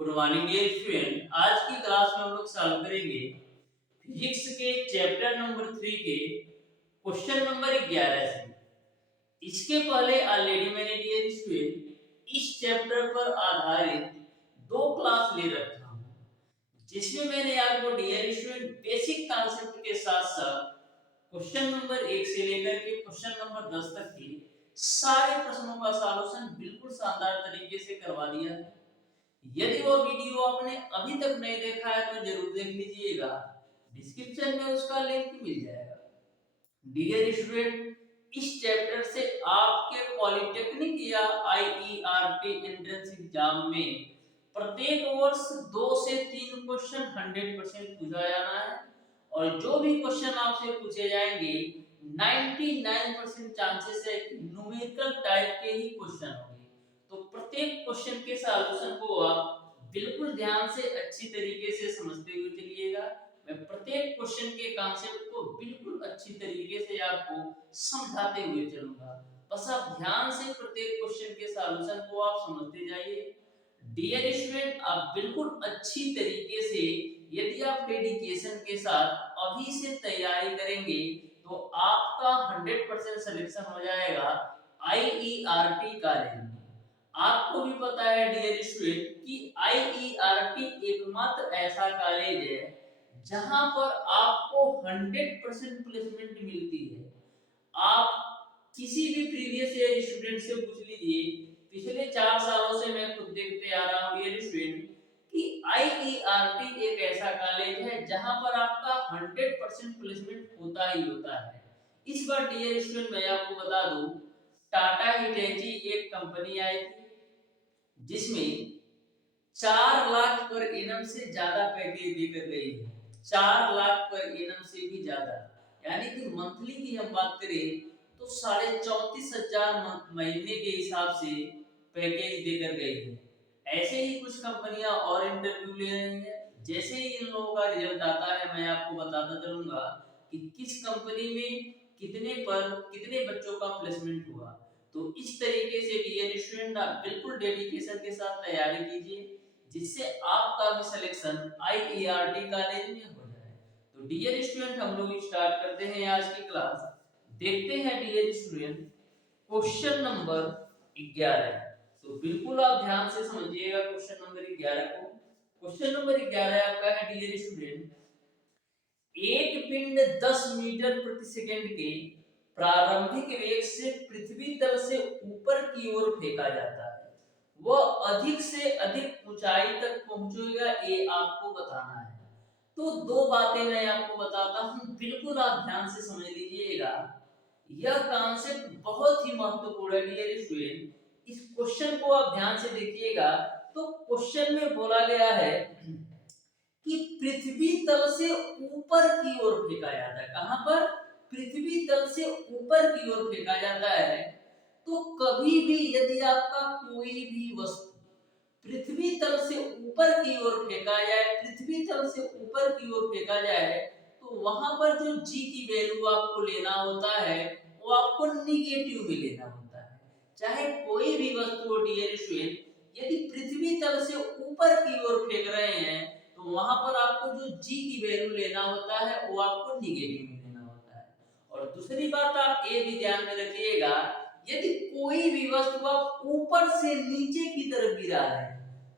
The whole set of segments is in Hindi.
Good morning dear student. आज की क्लास में हम लोग सॉल्व करेंगे फिजिक्स के चैप्टर नंबर 3 के क्वेश्चन नंबर 11 से। इसके पहले ऑलरेडी मैंने डियर स्टूडेंट इस चैप्टर पर आधारित दो क्लास ले रखा हूँ, जिसमें मैंने आपको डियर स्टूडेंट बेसिक कॉन्सेप्ट के साथ साथ क्वेश्चन नंबर 1 से लेकर के क्वेश्चन नंबर 10 तक के सारे प्रश्नों का सॉल्यूशन बिल्कुल शानदार तरीके से करवा दिया है। यदि वो वीडियो आपने अभी तक नहीं देखा है तो जरूर देख लीजिएगा, डिस्क्रिप्शन में उसका लिंक मिल जाएगा। डियर स्टूडेंट, इस चैप्टर से आपके पॉलिटेक्निक या आईईआरटी एंट्रेंस एग्जाम में प्रत्येक वर्ष 2 से 3 क्वेश्चन 100% पूछा जाना है और जो भी क्वेश्चन आपसे पूछे जाएंगे 99% चांसेस है कि न्यूमेरिकल टाइप के ही क्वेश्चन होंगे। तो प्रत्येक क्वेश्चन के सॉल्यूशन को आप बिल्कुल ध्यान से अच्छी तरीके से समझते हुए चलिएगा। मैं प्रत्येक क्वेश्चन के कॉन्सेप्ट को बिल्कुल अच्छी तरीके से आपको समझाते हुए चलूंगा। बस आप ध्यान से प्रत्येक क्वेश्चन के सॉल्यूशन को आप समझते जाइए। डियर स्टूडेंट, आप बिल्कुल अच्छी तरीके से यदि आप डेडिकेशन के साथ अभी से तैयारी करेंगे तो आपका 100% सिलेक्शन हो जाएगा आईईआरटी कॉलेज में। आपको भी पता है डियर स्टूडेंट कि आईईआरटी एकमात्र ऐसा कॉलेज है जहां पर आपको 100% प्लेसमेंट मिलती है। आप किसी भी प्रीवियस ईयर स्टूडेंट से पूछ लीजिए, पिछले 4 सालों से मैं खुद देखते आ रहा हूँ डियर स्टूडेंट कि आईईआरटी एक ऐसा कॉलेज है जहां पर आपका 100% प्लेसमेंट होता ही होता है। इस बार डियर स्टूडेंट मैं आपको बता दूं, टाटा हिटेची एक कंपनी आई थी जिसमें 4 लाख पर एनम से ज्यादा पैकेज देकर गई है। 4 लाख पर एनम से भी ज्यादा, यानी कि मंथली की हम बात करें तो 34,500 महीने के हिसाब से पैकेज देकर गई है। ऐसे ही कुछ कंपनियां और इंटरव्यू ले रही हैं। जैसे ही इन लोगों का रिजल्ट आता है मैं आपको बताता चलूंगा कि किस कंपनी में कितने बच्चों का प्लेसमेंट हुआ। तो इस तरीके से डियर स्टूडेंट आप बिल्कुल डेडिकेशन के साथ तैयारी कीजिए, जिससे आपका भी सिलेक्शन आईईआरटी कॉलेज में हो जाए। तो डियर स्टूडेंट, हम लोग स्टार्ट करते हैं आज की क्लास। देखते हैं डियर स्टूडेंट क्वेश्चन नंबर 11। तो बिल्कुल आप ध्यान से समझिएगा क्वेश्चन नंबर 11 को। क्वेश्चन नंबर 11 आपका है डियर स्टूडेंट, एक पिंड 10 मीटर प्रति सेकंड के प्रारंभिक वेग से पृथ्वी तल से ऊपर की ओर फेंका जाता है, वह अधिक से अधिक ऊंचाई तक पहुंचेगा, ये आपको बताना है। तो दो बातें मैं आपको बताता हूं, बिल्कुल आप ध्यान से समझ लीजिएगा। यह कॉन्सेप्ट बहुत ही महत्वपूर्ण है डियर स्टूडेंट। इस क्वेश्चन को आप ध्यान से देखिएगा। तो क्वेश्चन में बोला गया है कि पृथ्वी तल से ऊपर की ओर फेंका जाता है। कहां पर? पृथ्वी तल से ऊपर की ओर फेंका जाता है। तो कभी भी यदि आपका कोई भी वस्तु पृथ्वी तल से ऊपर की ओर फेंका जाए, पृथ्वी तल से ऊपर की ओर फेंका जाए, तो वहां पर जो जी की वैल्यू आपको लेना होता है वो आपको निगेटिव में लेना होता है। चाहे कोई भी वस्तु हो डियर स्टूडेंट, यदि पृथ्वी तल से ऊपर की ओर फेंक रहे हैं तो वहां पर आपको जो जी की वैल्यू लेना होता है वो आपको निगेटिव में लेना होता है। और दूसरी बात आप ये भी ध्यान में रखिएगा, यदि कोई भी वस्तु आप ऊपर से नीचे की तरफ गिरा रहे हैं,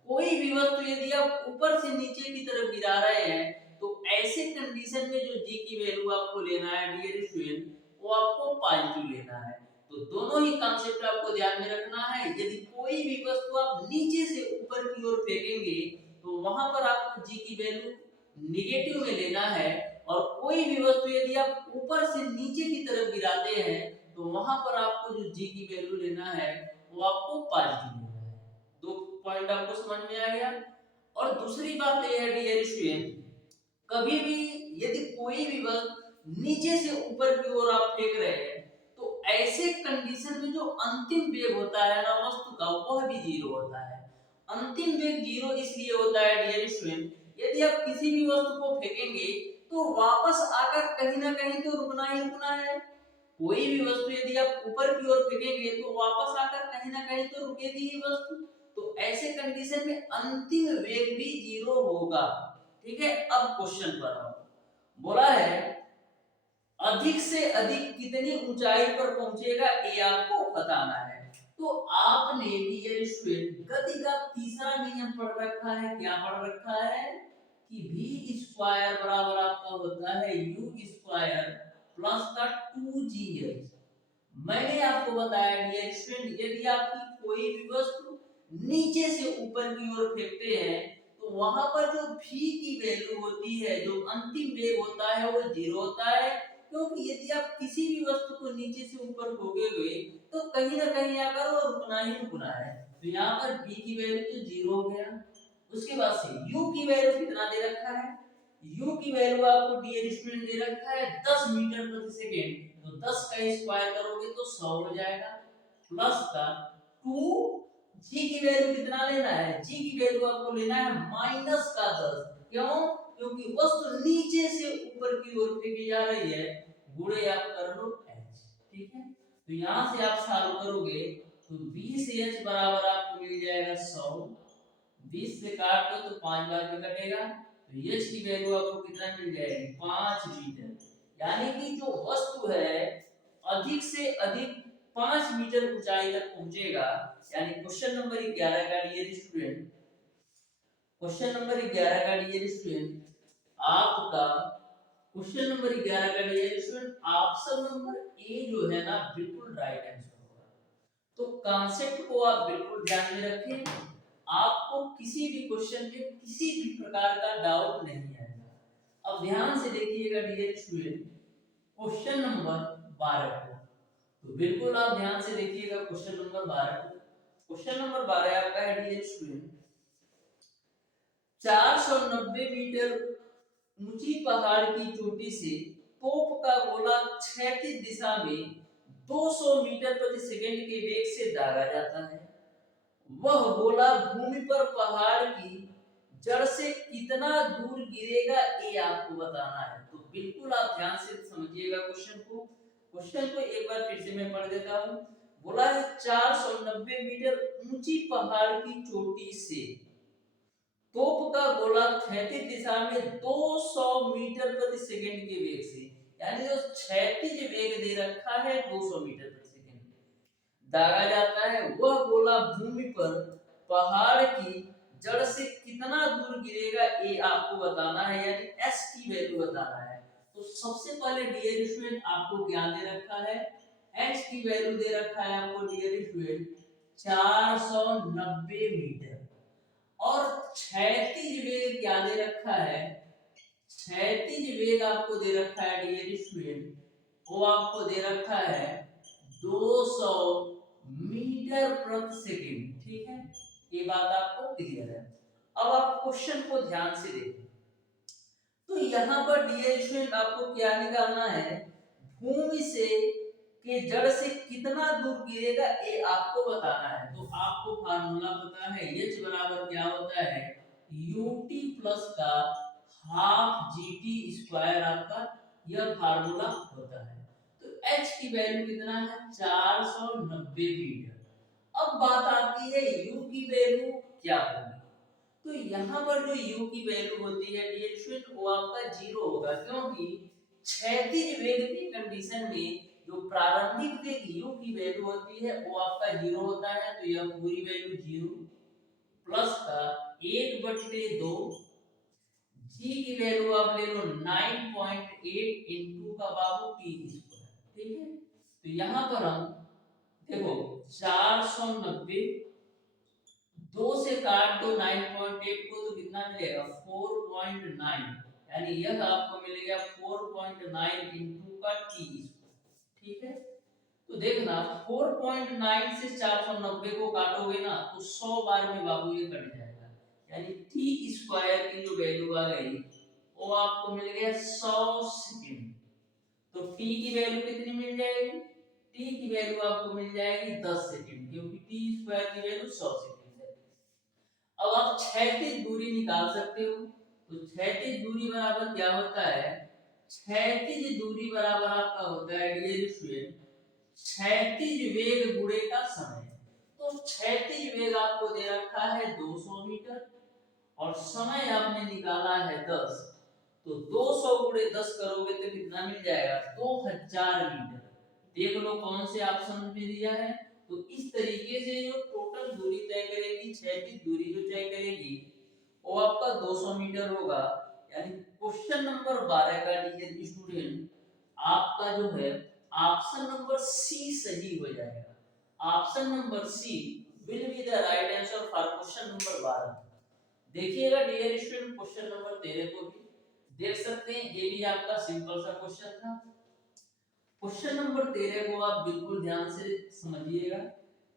कोई भी वस्तु यदि आप ऊपर से नीचे की तरफ गिरा रहे हैं, तो ऐसे कंडीशन में जो जी की वैल्यू आपको लेना है डियर स्टूडेंट, वो आपको पॉजिटिव लेना है। तो दोनों ही कॉन्सेप्ट आपको ध्यान में रखना है। यदि कोई भी वस्तु आप नीचे से ऊपर की ओर फेंकेंगे तो वहां पर आपको जी की वैल्यू निगेटिव में लेना है, और कोई भी वस्तु यदि आप ऊपर से नीचे की तरफ गिराते हैं तो वहां पर आपको जो जी की वैल्यू लेना है वो आपको पॉजिटिव लेना है। दो पॉइंट आपको समझ में आ गया। और दूसरी बात यह है डियर स्टूडेंट, कभी भी यदि कोई भी वस्तु नीचे से ऊपर की ओर आप फेंक रहे हैं तो ऐसे कंडीशन में जो अंतिम वेग होता है ना वस्तु का, वह भी जीरो होता है। अंतिम वेग जीरो इसलिए होता है डियर स्टूडेंट, यदि आप किसी भी वस्तु को फेंकेंगे तो वापस आकर कहीं ना कहीं तो रुकना ही रुकना है। कोई भी वस्तु यदि आप ऊपर की ओर फेंकेंगे तो वापस आकर कहीं ना कहीं तो रुकेगी ही वस्तु। तो तो ऐसे कंडीशन में अंतिम वेग भी 0 होगा। ठीक है, अब क्वेश्चन पर आओ। बोला है अधिक से अधिक कितनी ऊंचाई पर पहुंचेगा ये आपको बताना है। तो आपने डियर स्टूडेंट गति का तीसरा नियम पढ़ रखा है। क्या पढ़ रखा है कि v स्क्वायर बराबर आपका होता है u स्क्वायर प्लस का 2gh। मैंने आपको बताया डियर स्टूडेंट यदि आपकी कोई भी वस्तु नीचे से ऊपर की ओर फेंकते हैं तो वहां पर जो v की वैल्यू होती है, जो अंतिम वेग होता है, वो 0 होता है। क्योंकि यदि आप किसी भी वस्तु को नीचे से ऊपर फेंकोगे तो कहीं ना कहीं आकर वो रुकना ही रुकना है। तो यहाँ पर v की वैल्यू तो 0 हो गया। उसके बाद से u की वैल्यू कितना दे रखा है? u की वैल्यू आपको डियर स्टूडेंट दे रखा है 10 मीटर प्रति सेकंड। तो 10 का स्क्वायर करोगे तो 100 हो जाएगा, प्लस का 2 g की वैल्यू कितना लेना है? g की वैल्यू आपको लेना है माइनस का 10। क्यों? क्योंकि वस्तु नीचे से ऊपर की ओर फेंकी जा रही है, गुणे आप कर लो h। ठीक है, तो यहां से आप सॉल्व करोगे तो 20h बराबर आपको मिल जाएगा 100। 20 से काट दो तो 5 बार में कटेगा, तो h की वैल्यू आपको कितना मिल जाएगी? 5 मीटर। यानी कि जो वस्तु है अधिक से अधिक 5 मीटर ऊंचाई तक पहुंचेगा। यानी क्वेश्चन नंबर 11 का डियर स्टूडेंट, क्वेश्चन नंबर 11 का डियर स्टूडेंट आपका क्वेश्चन नंबर 11 का dear student option number A जो है ना बिल्कुल राइट आंसर होगा। तो कॉन्सेप्ट को आप बिल्कुल ध्यान में रखें, आपको किसी भी क्वेश्चन के किसी भी प्रकार का डाउट नहीं आएगा। अब ध्यान से देखिएगा डियर स्टूडेंट क्वेश्चन नंबर 12 को, तो बिल्कुल आप ध्यान से देखिएगा क्वेश्चन नंबर 12 को। क्वेश्चन नंबर 12 आपका है डियर स्टूडेंट 490 मीटर ऊंची पहाड़ की चोटी से तोप का गोला क्षैतिज दिशा में 200 मीटर प्रति सेकंड के वेग से दागा जाता है। वह गोला भूमि पर पहाड़ की जड़ से कितना दूर गिरेगा ये आपको बताना है। तो बिल्कुल आप ध्यान से समझिएगा क्वेश्चन को। क्वेश्चन को एक बार फिर से मैं पढ़ देता हूँ। बोला है 490 मीटर ऊंची पहाड़ की चोटी से तोप का गोला क्षैतिज दिशा में 200 मीटर प्रति सेकंड के वेग से, यानी जो क्षैतिज वेग दे रखा है 200 मीटर प्रति सेकंड दागा जाता है। वह गोला भूमि पर पहाड़ की जड़ से कितना दूर गिरेगा ये आपको बताना है, यानी s की वैल्यू बताना है। तो सबसे पहले डियर स्टूडेंट आपको क्या दे रखा है? h की वैल्यू दे रखा है आपको डियर स्टूडेंट 490 मीटर, और क्षैतिज वेग क्या दे रखा है? क्षैतिज वेग आपको दे रखा है डियर स्टूडेंट, वो आपको दे रखा है 200 मीटर प्रति सेकंड। ठीक है, ये बात आपको क्लियर है। अब आप क्वेश्चन को ध्यान से देखें, तो यहाँ पर डियर स्टूडेंट आपको क्या निकालना है? भूमि से के जड़ से कितना दूर गिरेगा ये आपको बताना है। तो आपको फार्मूला पता है h बराबर क्या होता है? ut प्लस का हाफ gt स्क्वायर आपका यह फार्मूला होता है। तो h की वैल्यू कितना है? 490 मीटर। अब बात आती है u की वैल्यू क्या होगी? तो यहाँ पर जो u की वैल्यू होती है डियर स्टूडेंट वो आपका 0 होगा, क्योंकि क्षैतिज वेग की कंडीशन में जो प्रारंभिक वेग u की वैल्यू होती है वो आपका 0 होता है। तो यह पूरी वैल्यू 0 प्लस का 1/2 g की वैल्यू आप ले लो 9.8 इनटू का बाबू t स्क्वायर। ठीक है, तो यहाँ पर हम देखो 490 2 से काट दो 9.8 को तो कितना मिलेगा? 4.9, यानी यह आपको मिलेगा 4.9 इनटू का t स्क्वायर। ठीक है, तो देखना 4.9 से 490 को काटोगे ना तो 100 बार में बाबू ये कट जाएगा, यानी t स्क्वायर की जो वैल्यू आ गई वो आपको मिल गया 100 सेकंड। तो t की वैल्यू कितनी मिल जाएगी? t की वैल्यू आपको मिल जाएगी 10 सेकंड, क्योंकि t स्क्वायर की वैल्यू 100 सेकंड है। अब आप क्षैतिज दूरी निकाल सकते हो। तो क्षैतिज दूरी बराबर क्या होता है? क्षैतिज दूरी बराबर आपका होता है डियर स्टूडेंट क्षैतिज वेग गुणे का समय। तो क्षैतिज क्षैतिज वेग आपको दे रखा है 200 मीटर और समय आपने निकाला है 10, तो 200 गुणे 10 करोगे तो कितना मिल जाएगा 2000 मीटर। देख लो कौन से ऑप्शन में दिया है। तो इस तरीके से जो टोटल दूरी तय करेगी, क्षैतिज दूरी जो तय करेगी वो आपका 200 मीटर होगा। यानी क्वेश्चन नंबर 12 का डियर स्टूडेंट आपका जो है ऑप्शन नंबर सी सही हो जाएगा। Option number C will be the right answer for question number 12। देखिएगा डियर स्टूडेंट क्वेश्चन नंबर 13 को भी देख सकते हैं, ये भी आपका सिंपल सा क्वेश्चन था। क्वेश्चन नंबर 13 को आप बिल्कुल ध्यान से समझिएगा।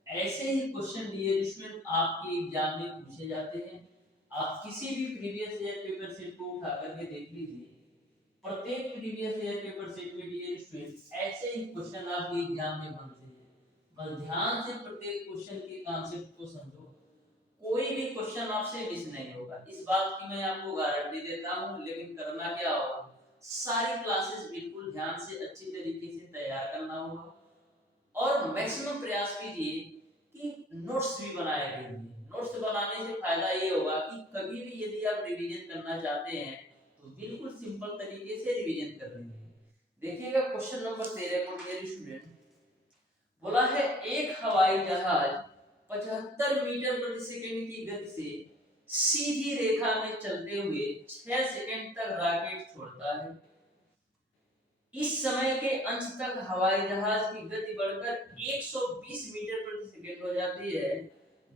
ऐसे ही क्वेश्चन डियर स्टूडेंट आपके एग्जाम में पूछे जाते हैं। आप किसी भी प्रीवियस ईयर पेपर सेट को उठा करके देख लीजिए, प्रत्येक प्रीवियस ईयर पेपर सेट में डियर स्टूडेंट ऐसे ही क्वेश्चन आपके एग्जाम में बनते हैं। बस ध्यान से प्रत्येक क्वेश्चन के कॉन्सेप्ट को समझो, कोई भी क्वेश्चन आपसे मिस नहीं होगा, इस बात की मैं आपको गारंटी देता हूं। लेकिन करना क्या होगा, सारी क्लासेस बिल्कुल ध्यान से अच्छी तरीके से तैयार करना होगा और मैक्सिमम प्रयास कीजिए कि नोट्स भी बनाए कीजिए। नोट्स बनाने से फायदा ये होगा कि कभी भी यदि आप रिवीजन करना चाहते हैं तो बिल्कुल सिंपल तरीके से रिवीजन कर लेंगे। देखिएगा क्वेश्चन नंबर 13 को डियर स्टूडेंट बोला है एक हवाई जहाज 75 मीटर प्रति सेकंड की गति से सीधी रेखा में चलते हुए 6 सेकंड तक रॉकेट छोड़ता है। इस समय के अंत तक हवाई जहाज की गति बढ़कर 120 मीटर प्रति सेकंड हो जाती है।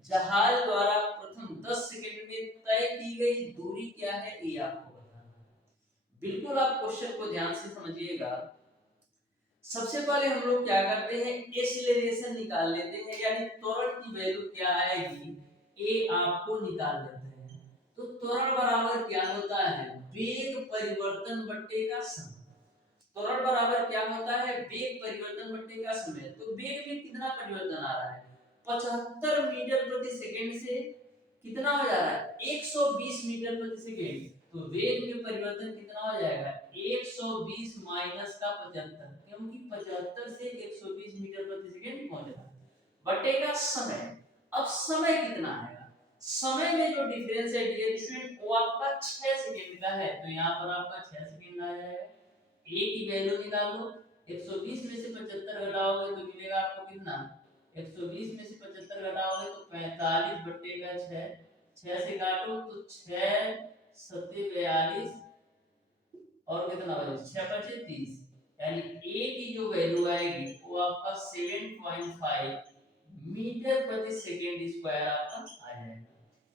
जहाज द्वारा प्रथम 10 सेकंड में तय की गई दूरी क्या है, ये आपको बताना है। बिल्कुल आप क्वेश्चन को ध्यान से समझिएगा। सबसे पहले हम लोग क्या करते हैं, एक्सीलरेशन निकाल लेते हैं, यानी त्वरण की वैल्यू क्या आएगी ये आपको निकाल लेते हैं। तो त्वरण बराबर क्या होता है, वेग परिवर्तन बट्टे का समय। त्वरण बराबर क्या होता है, वेग परिवर्तन बट्टे का समय। तो वेग में कितना परिवर्तन आ रहा है, 75 मीटर प्रति सेकंड से कितना हो जा रहा है 120 मीटर प्रति सेकंड। तो वेग में परिवर्तन कितना हो जाएगा 120 माइनस का 75, क्योंकि 75 से 120 मीटर प्रति सेकंड पहुंच रहा है, बटे का समय। अब समय कितना आएगा, समय में जो डिफरेंस है डियर स्टूडेंट वो आपका 6 सेकंड का है। तो यहाँ पर आपका 6 सेकंड आ जाएगा। ए की वैल्यू निकाल लो, 120 में से 75 घटाओगे तो मिलेगा आपको कितना, 120 में से 75 घटाओगे तो 45 बट्टे का 6, 6 से काटो तो 6 7 42 और कितना हो जाएगा 6 बचे 30, यानी ए की जो वैल्यू आएगी वो आपका 7.5 मीटर प्रति सेकंड स्क्वायर आपका आ जाएगा।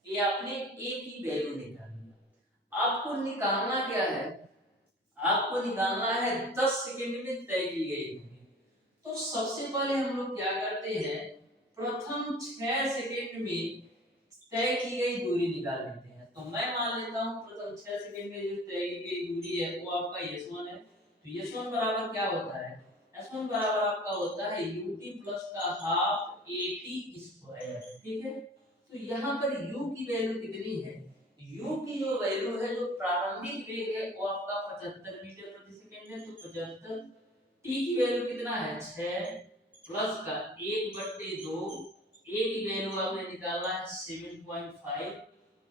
ये आपने ए की वैल्यू निकाली। आपको निकालना क्या है, आपको निकालना है 10 सेकंड में तय की गई दूरी। तो सबसे पहले हम लोग क्या करते हैं, प्रथम 6 सेकंड में तय की गई दूरी निकाल लेते हैं। तो मैं मान लेता हूं प्रथम 6 सेकंड में जो तय की गई दूरी है वो आपका s1 है। तो s1 बराबर क्या होता है, s1 बराबर आपका होता है ut प्लस का हाफ at स्क्वायर। ठीक है, तो यहां पर u की वैल्यू कितनी है, u की जो वैल्यू है, जो प्रारंभिक वेग है वो आपका 75 मीटर प्रति सेकंड है। तो 75, t की वैल्यू कितना है 6 प्लस का 1/2, a की वैल्यू आपने निकालना है 7.5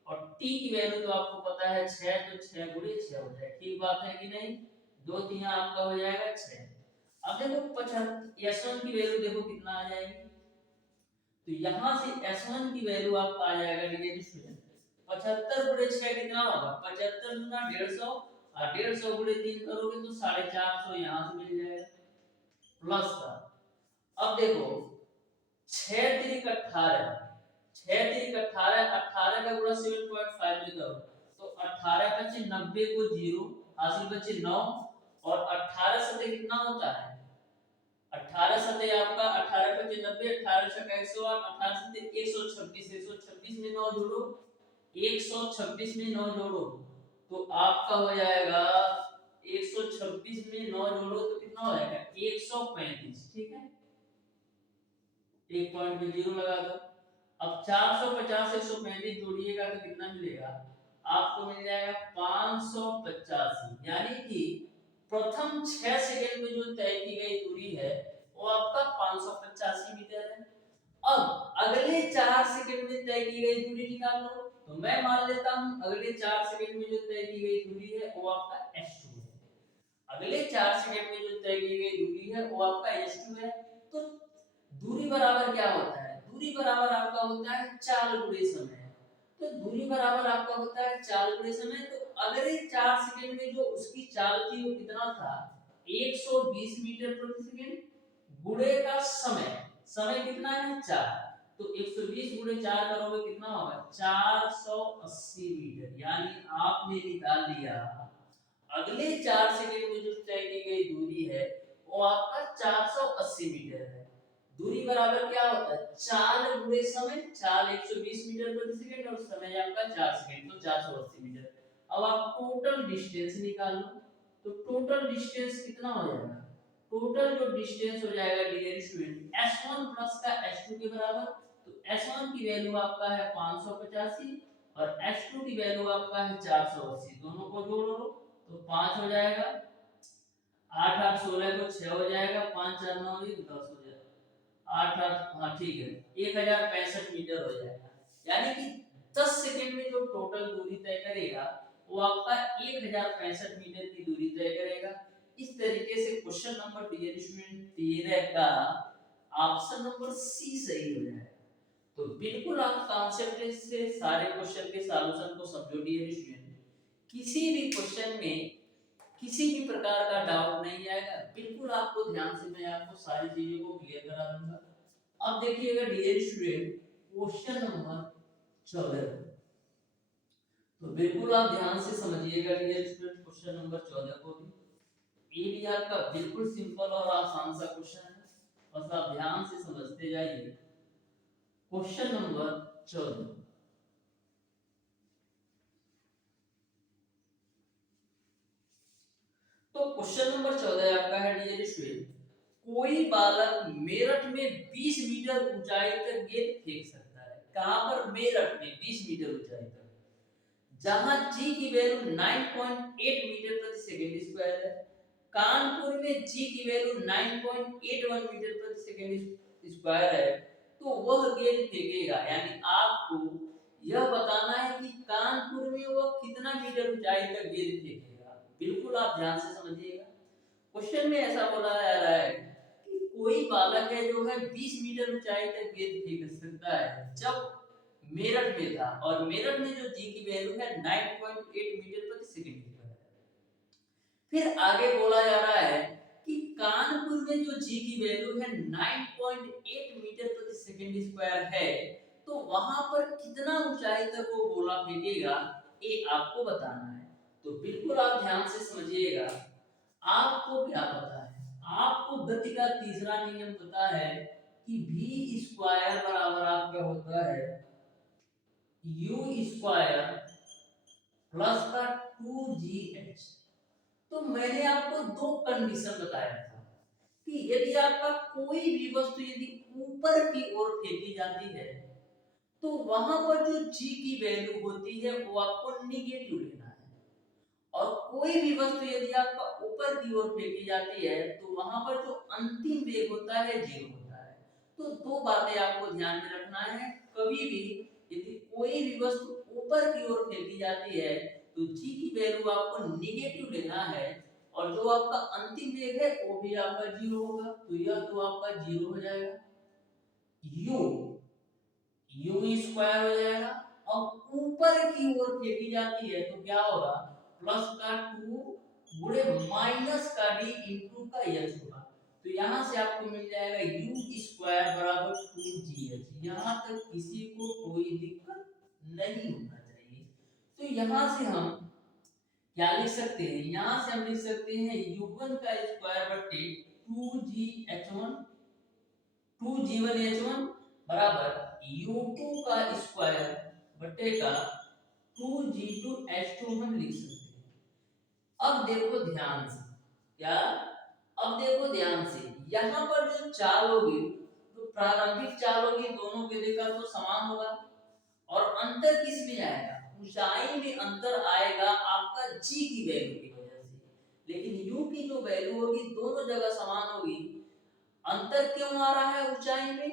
और t की वैल्यू तो आपको पता है 6, तो 6 गुणे 6 हो जाए। ठीक बात है कि नहीं, 2 3 आपका हो जाएगा 6। अब देखो 75 s1 की वैल्यू देखो कितना आ जाएगी, तो यहां से s1 की वैल्यू आपका आ जाएगा डियर स्टूडेंट 75 गुणे 6 कितना होगा 75 गुना 150 और 150 गुणे 3 करोगे तो 450 यहां से मिल जाएगा प्लस का। अब देखो 6 3 18, 6 3 18, 18 का गुणा 7.5 में करो तो 18 बचे 90 को 0 हासिल बचे 9 और 18 से कितना होता है 18 सते आपका 18 पे 90, 18 से 108, 18 से 126, 126 में 9 जोड़ो, 126 में 9 जोड़ो तो आपका हो जाएगा 126 में 9 जोड़ो तो कितना हो जाएगा 135। ठीक है, एक पॉइंट में 0 लगा दो। अब 450 135 जोड़िएगा तो कितना मिलेगा आपको, मिल जाएगा 585। यानी कि प्रथम 6 सेकंड में जो तय की गई दूरी है वो आपका 585 मीटर है। अब अगले अगले 4 सेकंड में तय की गई दूरी निकाल लो। तो मैं मान लेता हूं अगले 4 सेकंड में जो तय की गई दूरी है वो आपका s2 है। अगले 4 सेकंड में जो तय की गई दूरी है वो आपका s2 है। तो दूरी बराबर क्या होता है? दूरी बराबर आपका होता है चाल गुणे समय। तो दूरी बराबर आपका होता है चाल गुणे समय। तो अगले 4 सेकंड में जो उसकी चाल थी वो कितना था? 120 मीटर प्रति सेकंड गुणे का समय। समय कितना है? 4। तो 120 गुणे 4 करोगे कितना होगा? 480 मीटर। यानी आपने निकाल लिया अगले 4 सेकंड में जो तय की गई दूरी है वो आपका 480 मीटर है। दूरी बराबर क्या होता है? चाल गुणे समय। चाल 120 मीटर प्रति सेकंड और समय आपका 4 सेकंड, तो 480 मीटर। अब आप टोटल डिस्टेंस निकाल लो। तो टोटल डिस्टेंस कितना हो जाएगा? टोटल जो डिस्टेंस हो जाएगा डियर स्टूडेंट s1 प्लस का s2 के बराबर। तो s1 की वैल्यू आपका है 585 और s2 की वैल्यू आपका है 480। दोनों को जोड़ो तो 5 हो जाएगा, 8 8 16 को 6 हो जाएगा, 5 4 9 10 हो जाएगा, 8 8 हाँ ठीक है, 1065 मीटर हो जाएगा। यानी कि 10 सेकंड में जो टोटल दूरी तय करेगा वो आपका 1065 मीटर की दूरी तय करेगा। इस तरीके से क्वेश्चन नंबर डियर स्टूडेंट 13 का ऑप्शन नंबर सी सही हो जाएगा। तो बिल्कुल आप कॉन्सेप्ट से सारे क्वेश्चन के सॉल्यूशन को समझो डियर स्टूडेंट। किसी भी क्वेश्चन में किसी भी प्रकार का डाउट नहीं आएगा। बिल्कुल आपको ध्यान से मैं आपको सारी चीजों को क्लियर करा दूंगा। अब देखिएगा डियर स्टूडेंट क्वेश्चन नंबर 14। तो बिल्कुल आप ध्यान से समझिएगा डियर स्टूडेंट क्वेश्चन नंबर 14 को भी। ये भी आपका बिल्कुल सिंपल और आसान सा क्वेश्चन है, बस आप ध्यान से समझते जाइए। Question number 14। तो क्वेश्चन नंबर 14 आपका है डियर स्टूडेंट, कोई बालक मेरठ में 20 मीटर ऊंचाई तक गेंद फेंक सकता है। कहां पर? मेरठ में 20 मीटर ऊंचाई तक, जहां जी की वैल्यू 9.8 मीटर प्रति सेकंड स्क्वायर है। कानपुर में जी की वैल्यू 9.81 मीटर प्रति सेकंड स्क्वायर है। तो वह गेंद फेंकेगा। यानी आपको यह बताना है कि कानपुर में वह कितना मीटर ऊंचाई तक गेंद फेंकेगा। बिल्कुल आप ध्यान से समझिएगा। क्वेश्चन में ऐसा बोला जा रहा है कि कोई बालक है जो है 20 मीटर ऊंचाई तक गेंद फेंक सकता है जब मेरठ में था, और मेरठ में जो जी की वैल्यू है 9.8 मीटर प्रति सेकंड स्क्वायर है। फिर आगे बोला जा रहा है कि कानपुर में जो जी की वैल्यू है 9.8 मीटर प्रति सेकंड स्क्वायर है, तो वहां पर कितना ऊंचाई तक वो गोला फेंकेगा ये आपको बताना है। तो बिल्कुल आप ध्यान से समझिएगा। आपको क्या पता है? आपको गति का तीसरा नियम पता है कि v स्क्वायर बराबर आपका होता है u स्क्वायर प्लस का 2gh। तो मैंने आपको दो कंडीशन बताया था कि यदि आपका कोई भी वस्तु यदि ऊपर की ओर फेंकी जाती है तो वहां पर जो g की वैल्यू होती है वो आपको निगेटिव लेना है, और कोई भी वस्तु यदि आपका ऊपर की ओर फेंकी जाती है तो वहां पर जो अंतिम वेग होता है 0 होता है। तो दो बातें आपको ध्यान में रखना है। कभी भी यदि कोई भी वस्तु ऊपर की ओर फेंकी जाती है तो जी की वैल्यू आपको निगेटिव लेना है, और जो आपका अंतिम वेग है वो भी आपका 0 होगा। तो यह तो आपका 0 हो जाएगा। u स्क्वायर हो जाएगा। अब ऊपर की ओर फेंकी जाती है तो क्या होगा? प्लस का 2 गुणे माइनस का d इंटू का h होगा। तो यहां से आपको मिल जाएगा u स्क्वायर बराबर 2gh। यहां तक किसी को कोई दिक्कत नहीं होना चाहिए। तो यहां से हम क्या लिख सकते हैं? यहां से हम लिख सकते हैं u1 का स्क्वायर बटे 2gh1 2g1h1 बराबर u2 का स्क्वायर बटे का 2g2h2 हम लिख सकते हैं। अब देखो ध्यान से, क्या? अब देखो ध्यान से, यहाँ पर जो चाल होगी तो प्रारंभिक चाल होगी दोनों वेग का तो समान होगा, और अंतर किस में आएगा? ऊंचाई में अंतर आएगा आपका g की वैल्यू की वजह से। लेकिन u की जो वैल्यू होगी दोनों जगह समान होगी। अंतर क्यों आ रहा है ऊंचाई में?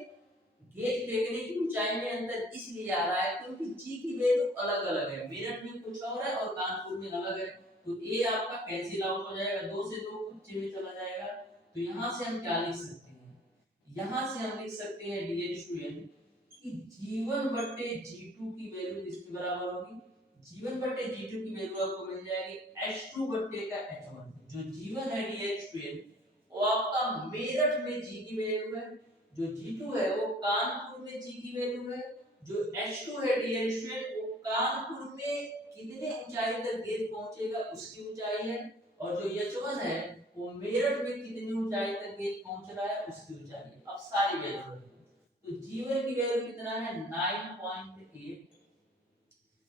गेंद फेंकने की ऊंचाई में अंतर इसलिए आ रहा है क्योंकि जी की वैल्यू अलग अलग है, मेरठ में कुछ और है और कानपुर में अलग है। तो ए आपका कैंसिल आउट हो जाएगा, 2 से 2 बच्चे में चला जाएगा। तो यहाँ से हम क्या लिख सकते हैं, यहाँ से हम लिख सकते हैं डियर स्टूडेंट कि G1 बट्टे G2 की वैल्यू किसके बराबर होगी, G1 बट्टे G2 की वैल्यू आपको मिल जाएगी H2 बट्टे का H1। जो G1 है डियर स्टूडेंट वो आपका मेरठ में G की वैल्यू है, जो G2 है वो कानपुर में G की वैल्यू है, जो H2 है डियर स्टूडेंट वो कानपुर में कितने ऊंचाई तक गेंद पहुंचेगा उसकी ऊंचाई है, और जो H1 है वो मेरठ में कितनी ऊंचाई तक गेंद पहुंच रहा है उसकी ऊंचाई है। अब सारी वैल्यू है तो G1 की वैल्यू कितना है 9.8,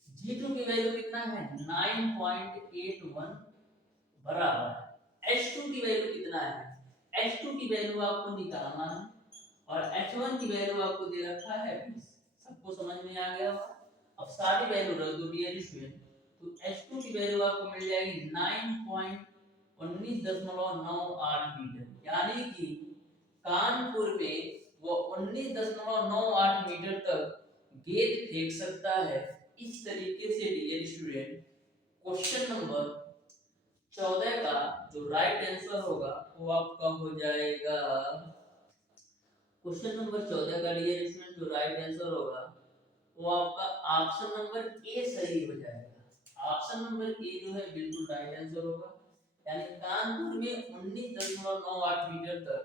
G2 की वैल्यू कितना है 9.81 बराबर H2 की वैल्यू कितना है, H2 की वैल्यू आपको निकालना है और H1 की वैल्यू आपको दे रखा है 20। सबको समझ में आ गया होगा। अब सारी वैल्यू रख दो डियर स्टूडेंट, तो H2 की वैल्यू आपको मिल जाएगी 9.1998 मीटर, यानी कि कानपुर में वो 19.98 मीटर तक गेंद फेंक सकता है। इस तरीके से डियर स्टूडेंट क्वेश्चन नंबर 14 का जो राइट आंसर होगा वो आपका हो जाएगा, क्वेश्चन नंबर 14 का डियर स्टूडेंट जो राइट आंसर होगा वो आपका ऑप्शन नंबर ए सही हो जाएगा। ऑप्शन नंबर ए जो है बिल्कुल राइट आंसर होगा, यानी कानपुर में 19.98 मीटर तक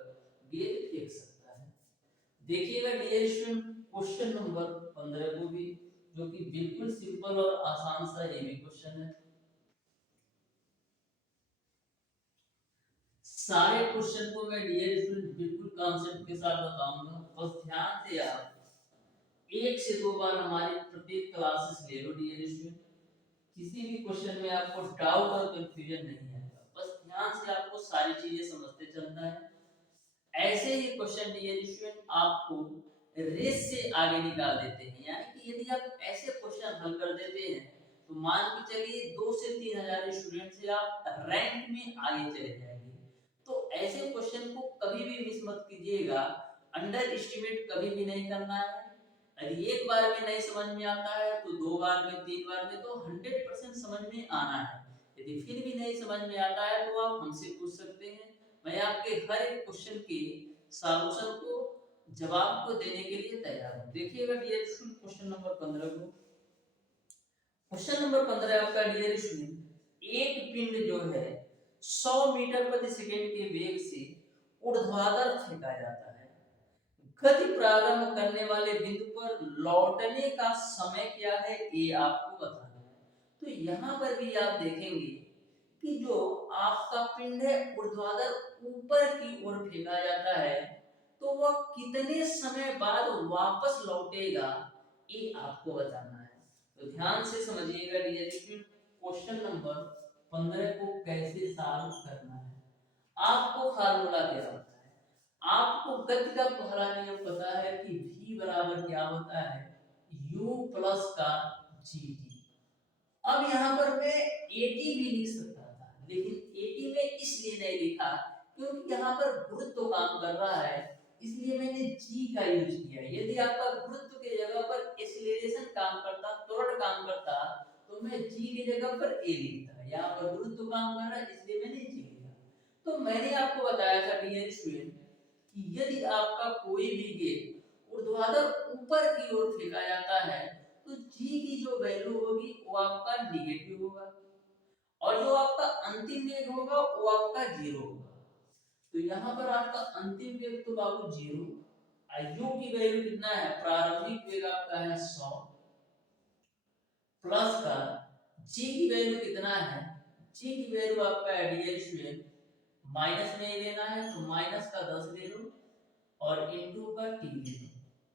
गेंद फेंक सकता है। देखिएगा डियर स्टूडेंट क्वेश्चन नंबर 15 को भी, जो कि बिल्कुल सिंपल और आसान सा ये भी क्वेश्चन है। सारे क्वेश्चन को मैं डियर स्टूडेंट बिल्कुल कॉन्सेप्ट के साथ बताऊंगा, बस ध्यान से आप 1 से 2 बार हमारी प्रत्येक क्लासेस ले लो डियर स्टूडेंट। किसी भी क्वेश्चन में आपको डाउट और कंफ्यूजन नहीं आएगा, बस ध्यान से आपको सारी चीजें समझते चलना है। ऐसे ही क्वेश्चन डियर स्टूडेंट आपको रेस से आगे निकाल देते हैं, यानी कि यदि आप ऐसे क्वेश्चन हल कर देते हैं तो मान के चलिए 2 से 3 हजार स्टूडेंट से आप रैंक में आगे चले जाएंगे। तो ऐसे क्वेश्चन को कभी भी मिस मत कीजिएगा, अंडर एस्टिमेट कभी भी नहीं करना है। यदि एक बार में नहीं समझ में आता है तो 2 बार में 3 बार में तो 100% समझ में आना है। यदि फिर भी नहीं समझ में आता है तो आप हमसे पूछ सकते हैं, मैं आपके हर एक क्वेश्चन के सॉल्यूशन को जवाब को देने के लिए तैयार हूं। देखिएगा डियर स्टूडेंट क्वेश्चन नंबर 15 को, क्वेश्चन नंबर 15 आपका डियर स्टूडेंट एक पिंड जो है 100 मीटर प्रति सेकंड के वेग से ऊर्ध्वाधर फेंका जाता है, गति प्रारंभ करने वाले बिंदु पर लौटने का समय क्या है ये आपको बताना है। तो यहाँ पर भी आप देखेंगे कि जो आपका पिंड है ऊर्ध्वाधर ऊपर की ओर फेंका जाता है, तो वह कितने समय बाद वापस लौटेगा ये आपको बताना है। तो ध्यान से समझिएगा डियर स्टूडेंट क्वेश्चन नंबर 15 को कैसे सॉल्व करना है। आपको फार्मूला क्या होता है, आपको गति का पहला नियम पता है कि v बराबर क्या होता है u प्लस का gt। अब यहाँ पर मैं at भी लिख सकता था, लेकिन at में इसलिए नहीं लिखा क्योंकि यहाँ पर गुरुत्व काम कर रहा है, इसलिए मैंने g का यूज किया। यदि आपका गुरुत्व के जगह पर एक्सीलरेशन काम करता, त्वरण काम करता, तो मैं g की जगह पर a लिखता। यहाँ पर गुरुत्व काम कर रहा है इसलिए मैंने g लिखा। तो मैंने आपको बताया था डियर स्टूडेंट कि यदि आपका कोई भी गेंद ऊर्ध्वाधर ऊपर की ओर फेंका जाता है तो g की जो वैल्यू होगी वो आपका नेगेटिव होगा, और जो आपका अंतिम वेग होगा वो आपका जीरो होगा। तो यहाँ पर आपका अंतिम वेग तो बाबू जीरो, u की वैल्यू कितना है, प्रारंभिक वेग आपका है 100 प्लस का g की वैल्यू कितना है, g की वैल्यू आपका है डियर स्टूडेंट माइनस में लेना है तो माइनस का 10 ले लो और इनटू का t ले लो।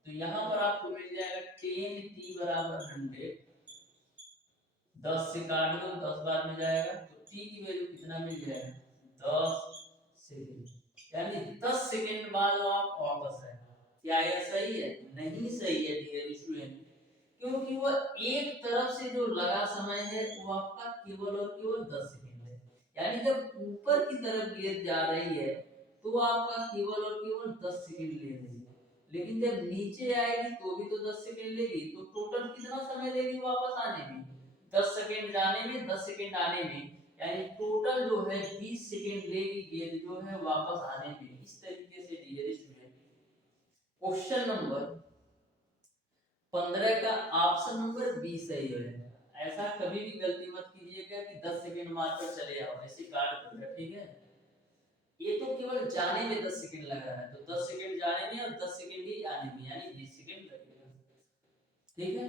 तो यहाँ पर आपको मिल जाएगा 10t बराबर 100, 10 से काट दो 10 बार में जाएगा तो t की वैल्यू कितना मिल जाएगा 10 सेकंड, यानी 10 सेकंड बाद आप वापस आए। क्या यह सही है, नहीं सही है डियर स्टूडेंट, क्योंकि वो एक तरफ से जो लगा समय है वो आपका केवल और केवल 10 सेकंड है, यानी जब ऊपर की तरफ गेंद जा रही है तो आपका केवल और केवल 10 सेकंड ले रही है, लेकिन जब नीचे आएगी तो भी तो 10 सेकंड लेगी, तो टोटल कितना समय लेगी वापस आने में? 10 सेकंड जाने में, 10 सेकंड आने में, यानी टोटल जो है 20 सेकंड लेगी गेंद जो है वापस आने में। इस तरीके से डियर स्टूडेंट क्वेश्चन नंबर 15 का ऑप्शन नंबर बी सही है। ऐसा कभी भी गलती मत कीजिएगा कि 10 सेकंड मारकर चले आओ, ऐसे काट देगा, ठीक है। ये तो केवल जाने में 10 सेकंड लग रहा है, तो 10 सेकंड जाने में और 10 सेकंड ही आने में, यानी 20 सेकंड लगेगा, ठीक है।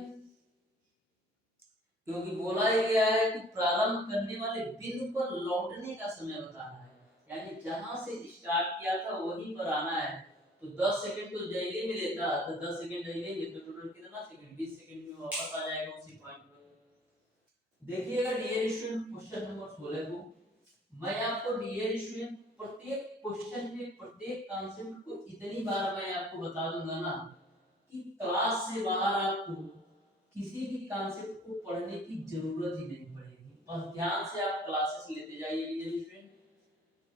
क्योंकि बोला ही गया है कि प्रारंभ करने वाले बिंदु पर लौटने का समय बताना है, यानी जहां से स्टार्ट किया था वहीं पर आना है। तो 10 सेकंड तो जैले में लेता, तो 10 सेकंड जैले में, तो टोटल कितना सेकंड? 20 सेकंड में वापस आ जाएगा उसी पॉइंट पर। देखिएगा डियर स्टूडेंट क्वेश्चन नंबर 16 को मैं आपको डियर स्टूडेंट प्रत्येक क्वेश्चन में प्रत्येक कॉन्सेप्ट को इतनी बार मैं आपको बता दूंगा ना कि क्लास से बाहर आपको किसी भी कॉन्सेप्ट को पढ़ने की जरूरत ही नहीं पड़ेगी। बस ध्यान से आप क्लासेस लेते जाइए डियर स्टूडेंट,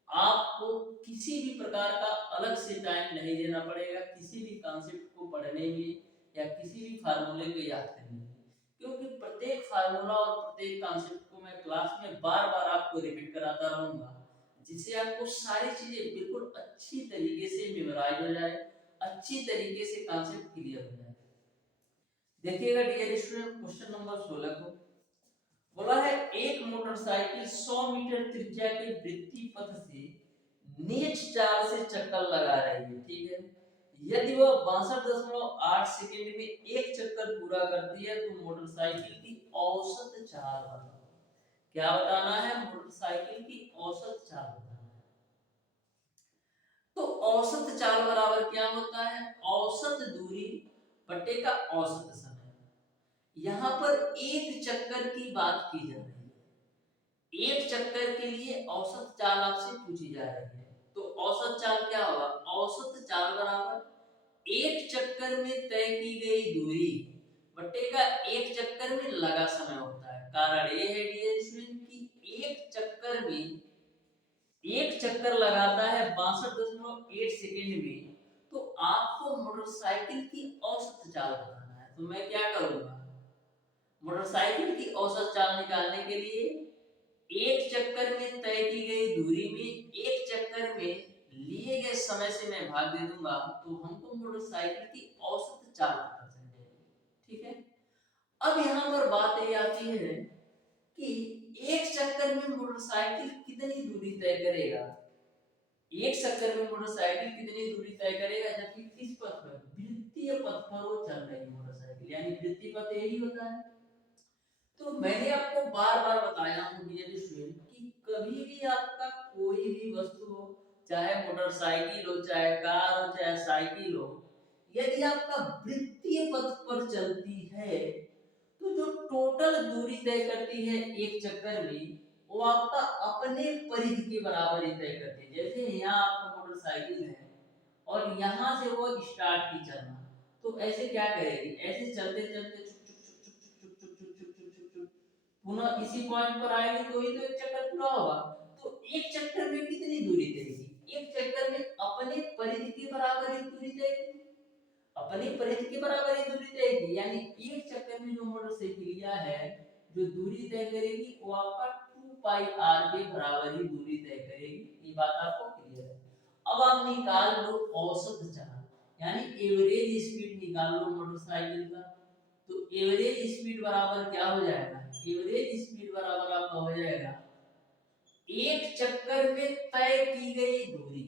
आपको किसी भी प्रकार का अलग से टाइम नहीं देना पड़ेगा किसी भी कॉन्सेप्ट को पढ़ने में या किसी भी फार्मूले को याद करने में, क्योंकि प्रत्येक फार्मूला और प्रत्येक कॉन्सेप्ट को मैं क्लास में बार बार आपको रिपीट कराता रहूंगा, जिससे आपको सारी चीजें बिल्कुल अच्छी तरीके से मेमोराइज हो जाए, अच्छी तरीके से कॉन्सेप्ट क्लियर हो जाए। देखिएगा डियर स्टूडेंट क्वेश्चन नंबर 16 को बोला है एक मोटरसाइकिल 100 मीटर त्रिज्या के वृत्तीय पथ से नीच चाल से चक्कर लगा रही है, ठीक है। यदि वह 62.8 सेकंड में एक चक्कर पूरा करती है तो मोटरसाइकिल की औसत चाल बताओ। क्या बताना है? मोटरसाइकिल की औसत चाल बताना है। तो औसत चाल बराबर क्या होता है? औसत दूरी बटे का औसत समय। यहाँ पर एक चक्कर की बात की जा रही है, एक चक्कर के लिए औसत चाल आपसे पूछी जा रही है, तो औसत चाल क्या होगा? औसत चाल बराबर एक चक्कर में तय की गई दूरी बटेगा एक चक्कर में लगा समय होता है। कारण ये है डियर स्टूडेंट कि एक चक्कर लगाता है 62.8 सेकेंड में, तो आपको मोटरसाइकिल की औसत चाल बताना है। तो मैं क्या करूंगा? मोटरसाइकिल की औसत चाल निकालने के लिए एक चक्कर में तय की गई दूरी में एक चक्कर में लिए गए समय से मैं भाग दे दूंगा, तो हमको मोटरसाइकिल की औसत चाल पता चल जाएगी, ठीक है। अब यहाँ पर बात ये आती है कि एक चक्कर में मोटरसाइकिल कितनी दूरी तय करेगा? एक चक्कर में मोटरसाइकिल कितनी दूरी तय करेगा? जबकि किस पथ पर? वृत्तीय पथ पर वो चल रही है मोटरसाइकिल, यानी वृत्तीय पथ यही होता है। तो मैंने आपको बार बार बताया हूँ डियर स्टूडेंट कि कभी भी आपका कोई भी वस्तु हो, चाहे मोटरसाइकिल हो, चाहे कार हो, चाहे साइकिल हो, यदि आपका वृत्तीय पथ पर चलती है तो जो टोटल दूरी तय करती है एक चक्कर में, वो आपका अपने परिधि के बराबर ही तय करती है। जैसे यहाँ आपका मोटरसाइकिल है और यहाँ से वो स्टार्ट की चलना, तो ऐसे क्या करेगी? ऐसे चलते चलते पुनः इसी पॉइंट पर आएगी तो ही तो एक चक्कर पूरा होगा। तो एक चक्कर में कितनी दूरी तय की? एक चक्कर में अपने परिधि के बराबर ही दूरी तय की, अपनी परिधि के बराबर ही दूरी तय की, यानी एक चक्कर में जो मोटरसाइकिलिया है जो दूरी तय करेगी वो आपका 2 पाई r के बराबर ही दूरी तय करेगी। ये बात आपको क्लियर है। अब आप निकाल लो औसत चाल, यानी एवरेज स्पीड निकाल लो मोटरसाइकिल का। तो एवरेज स्पीड बराबर क्या हो जाएगा? एवरेज स्पीड बराबर आपका हो जाएगा एक चक्कर में तय की गई दूरी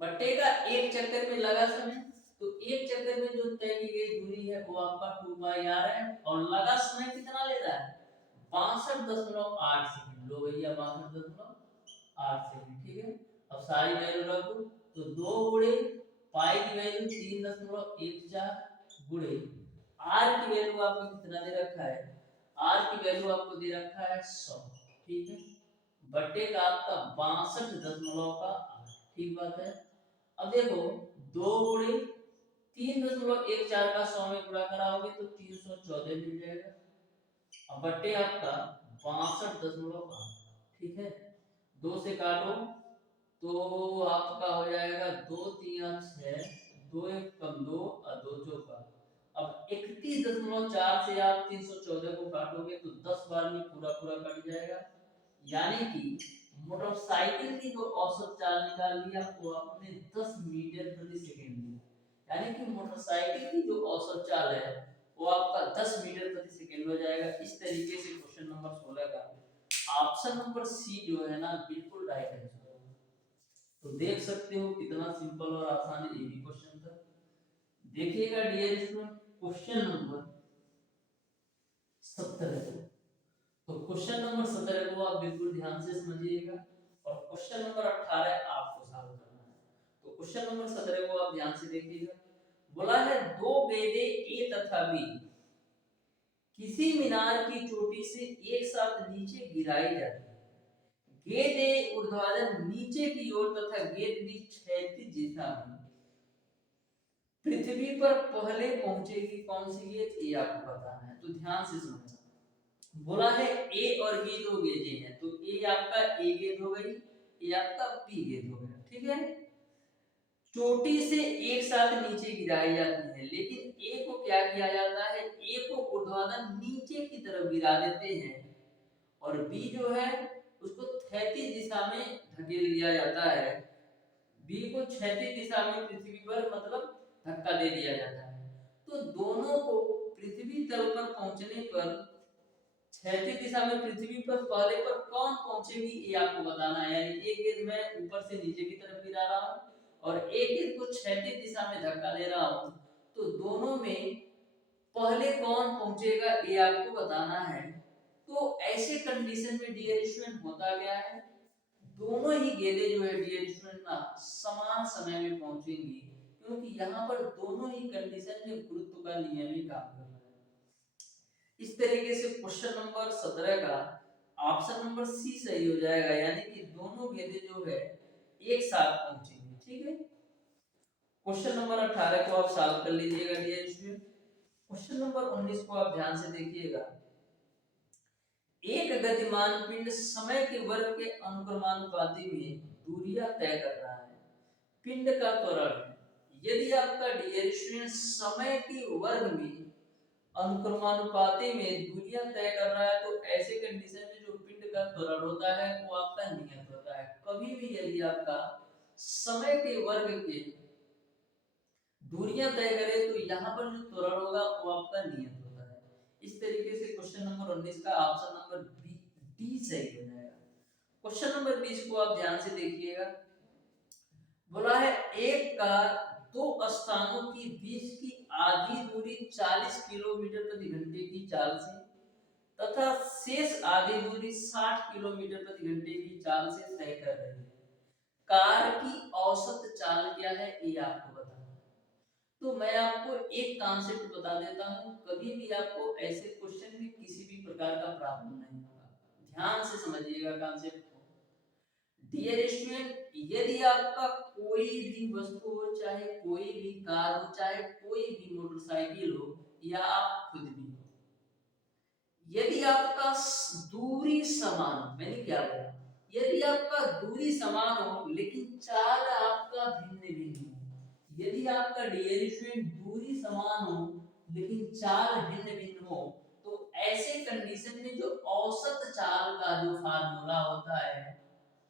बटेगा एक चक्कर में लगा समय। तो एक चक्कर में जो तय की गई दूरी है वो आपका 2 पाई r है, और लगा समय कितना ले रहा है? 62.8 सेकंड। लो भैया 62.8 सेकंड, ठीक है। अब सारी वैल्यू रख दो, तो 2 गुणे पाई की वैल्यू 3.14 गुणे r की वैल्यू आपको कितना दे रखा है? r की वैल्यू आपको दे रखा है 100, ठीक है, बटे का आपका 62.8, ठीक बात है। अब देखो 2 गुणे 3.14 का 100 में गुणा कराओगे तो 314 मिल जाएगा, अब बट्टे आपका 62.8, ठीक है। 2 से काटो तो आपका हो जाएगा 2 3 6 2 एक कम 2 और 2 चौका। अब 31.4 से आप 314 को काटोगे तो 10 बार में पूरा पूरा कट जाएगा। यानी कि मोटरसाइकिल की जो औसत चाल निकाल लिया वो आपने 10 मीटर प्रति सेकंड दी। यानी कि मोटरसाइकिल की जो औसत चाल है वो आपका 10 मीटर प्रति सेकंड हो जाएगा। इस तरीके से क्वेश्चन नंबर 16 का ऑप्शन नंबर सी जो है ना बिल्कुल राइट आंसर होगा। तो देख सकते हो कितना सिंपल और आसान ये भी क्वेश्चन था। देखिएगा डियर स्टूडेंट क्वेश्चन नंबर 17। तो क्वेश्चन नंबर 17 को आप बिल्कुल ध्यान से समझिएगा और क्वेश्चन नंबर 18 आपको सॉल्व करना है। तो क्वेश्चन नंबर 17 को आप ध्यान से देखिएगा। बोला है दो गेंदे ए तथा बी किसी मीनार की चोटी से एक साथ नीचे गिराई जाती है। गेंद ए ऊर्ध्वाधर नीचे की ओर तथा गेंद बी क्षैतिज दिशा में पृथ्वी पर पहले पहुंचेगी। कौन सी गेंद? ए आपको बताना है। तो ध्यान से समझना। बोला है ए और बी दो गेंदें हैं तो ए आपका ए गेंद हो गई, ए आपका बी गेंद हो गया। ठीक है, चोटी से एक साथ नीचे गिराई जाती है लेकिन ए को क्या किया जाता है? ए को ऊर्ध्वाधर नीचे की तरफ गिरा देते हैं और बी जो है उसको क्षैतिज दिशा में धकेल दिया जाता है। बी को क्षैतिज दिशा में पृथ्वी पर मतलब धक्का दे दिया जाता है। तो दोनों को पृथ्वी तल पर पहुंचने पर क्षैतिज दिशा में पृथ्वी पर पहले पर कौन पहुंचेगी ये आपको बताना है। यानी एक गेंद मैं ऊपर से नीचे की तरफ गिरा रहा हूं और एक गेंद को क्षैतिज दिशा में धक्का दे रहा हूं, तो दोनों में पहले कौन पहुंचेगा ये आपको बताना है। तो ऐसे कंडीशन में डियर स्टूडेंट होता क्या है, दोनों ही गेंदें जो है डियर स्टूडेंट ना समान समय में पहुंचेंगी क्योंकि यहाँ पर दोनों ही कंडीशन में गुरुत्व का नियम ही काम कर रहा है। इस तरीके से क्वेश्चन नंबर 17 का ऑप्शन नंबर सी सही हो जाएगा। यानी कि दोनों गेंदें जो है एक साथ पहुंचेंगी। ठीक है, क्वेश्चन नंबर 18 को आप सॉल्व कर लीजिएगा डियर स्टूडेंट। क्वेश्चन नंबर 19 को आप ध्यान से देखिएगा। एक गतिमान पिंड समय के वर्ग के अनुक्रमानुपाती में दूरियां तय कर रहा है। पिंड का त्वरण है। यदि आपका डियर स्टूडेंट समय के वर्ग में अनुक्रमानुपाती में दूरियां तय कर रहा है तो ऐसे कंडीशन में जो पिंड का त्वरण होता है वो आपका नियत होता है। कभी भी यदि आपका समय के वर्ग के दूरियां तय करे तो यहाँ पर जो त्वरण होगा वो आपका नियत होता है। इस तरीके से क्वेश्चन नंबर 19 का ऑप्शन नंबर डी सही हो जाएगा। क्वेश्चन नंबर 20 को आप ध्यान से देखिएगा। बोला है एक कार दो स्थानों की बीच की आधी दूरी 40 किलोमीटर प्रति घंटे की चाल से तथा शेष आधी दूरी 60 किलोमीटर प्रति घंटे की चाल से तय कर रही है। कार की औसत चाल क्या है ये आपको बताना है। तो मैं आपको एक कॉन्सेप्ट बता देता हूँ, कभी भी आपको ऐसे क्वेश्चन में किसी भी प्रकार का प्रॉब्लम नहीं होगा। ध्यान से समझिएगा कॉन्सेप्ट को। डियर स्टूडेंट, यदि आपका कोई भी वस्तु हो, चाहे कोई भी कार हो, चाहे कोई भी मोटरसाइकिल हो या आप खुद भी हो, यदि आपका दूरी समान, मैंने क्या बोला, यदि आपका दूरी समान हो लेकिन चाल आपका भिन्न भिन्न हो, यदि आपका डियर स्टूडेंट दूरी समान हो लेकिन चाल भिन्न भिन्न हो, तो ऐसे कंडीशन में जो औसत चाल का जो फार्मूला होता है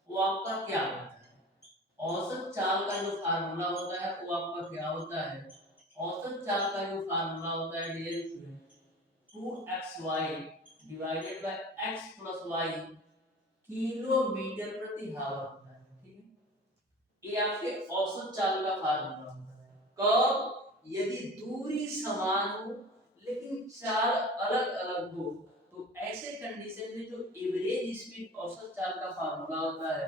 वो आपका क्या होता है? औसत चाल का जो फार्मूला होता है वो आपका क्या होता है? औसत चाल का जो फार्मूला होता है dear student 2xy divided by x plus y kilometre प्रति हावर होता है। ठीक है, ये आपके औसत चाल का फार्मूला होता है। कब? यदि दूरी समान हो लेकिन चाल अलग अलग हो, तो ऐसे कंडीशन में जो एवरेज स्पीड औसत चाल का फार्मूला होता है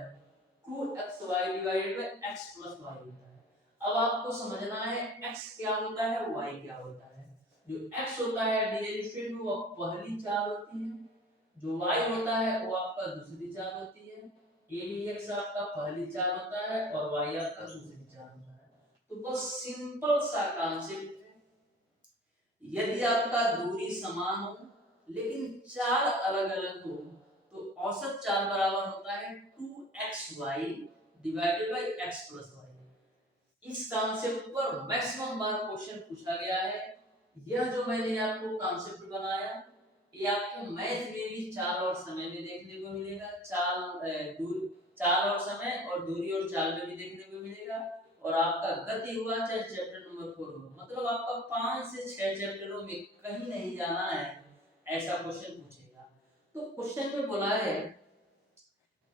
2xy divided by x plus y होता है। अब आपको समझना है x क्या होता है, y क्या होता है। जो x होता है डियर स्टूडेंट वो पहली चाल होती है, जो y होता है वो आपका दूसरी चाल होती है। a भी x आपका पहली चाल होता है और y आपका दूसरी चाल होता है। तो बस सिंपल सा कॉन्सेप्ट है, यदि आपका दूरी समान हो लेकिन चाल अलग अलग हो तो औसत चाल बराबर होता है 2xy divided by x plus y। इस कॉन्सेप्ट पर मैक्सिमम बार क्वेश्चन पूछा गया है। यह जो मैंने आपको कॉन्सेप्ट बनाया, ये आपको मैथ में भी चाल और समय में देखने को मिलेगा। चाल और समय और दूरी और चाल में भी देखने को मिलेगा। और आपका गति हुआ चाहे चैप्टर नंबर 4 हो, मतलब आपका 5 से 6 चैप्टरों में कहीं नहीं जाना है, ऐसा क्वेश्चन पूछेगा। तो क्वेश्चन में बोला है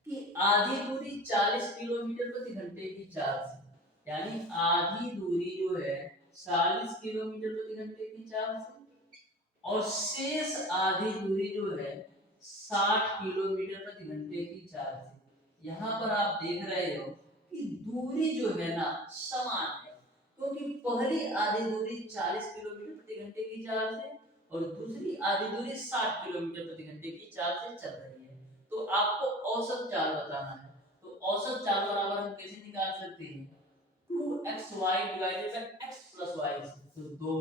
कि आधी दूरी 40 किलोमीटर प्रति घंटे की चाल से, यानी आधी दूरी जो है 40 किलोमीटर प्रति घंटे की चाल से, और शेष आधी दूरी जो है 60 किलोमीटर प्रति घंटे की चाल से। यहाँ पर आप देख रहे हो कि दूरी जो है ना समान है, क्योंकि पहली आधी दूरी 40 किलोमीटर प्रति घंटे की चाल से और दूसरी आधी दूरी 60 किलोमीटर प्रति घंटे की चाल से चल रही है। तो आपको औसत चाल बताना है। तो औसत चाल बराबर हम कैसे निकाल सकते हैं? 2xy divided by x plus y। तो 2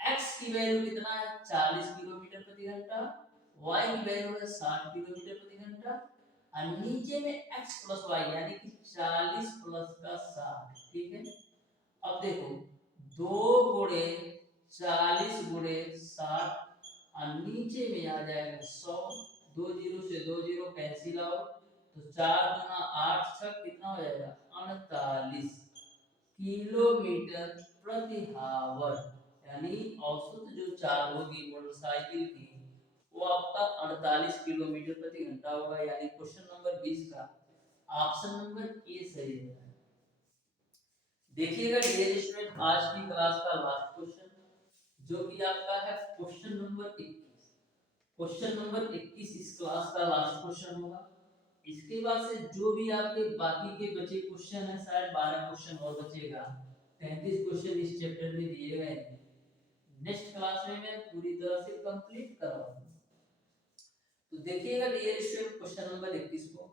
x की वैल्यू कितना है 40 किलोमीटर प्रति घंटा, y की वैल्यू है 60 किलोमीटर प्रति घंटा, और नीचे में x प्लस y यानी कि 40 प्लस का 60। ठीक है, अब देखो 2 गुणे 40 गुणे 60 और नीचे में आ जाएगा 100। 2 जीरो से 2 जीरो कैंसिल आउट, तो 4 गुना 8 छक कितना हो जाएगा 48 किलोमीटर प्रति हावर। यानी औसत जो चाल होगी मोटरसाइकिल की वो आपका 48 किलोमीटर प्रति घंटा होगा। यानी क्वेश्चन नंबर 20 का ऑप्शन नंबर ए सही है। देखिएगा डियर स्टूडेंट, आज की क्लास का लास्ट क्वेश्चन जो कि आपका है क्वेश्चन नंबर 21। क्वेश्चन नंबर 21 इस क्लास का लास्ट क्वेश्चन होगा। इसके बाद से जो भी आपके बाकी के बचे क्वेश्चन है, शायद 12 क्वेश्चन और बचेगा। 33 क्वेश्चन इस चैप्टर में दिए गए हैं। नेक्स्ट क्लास में मैं पूरी तरह से कंप्लीट करवाऊंगा। तो देखिएगा डियर स्टूडेंट, क्वेश्चन नंबर 21 को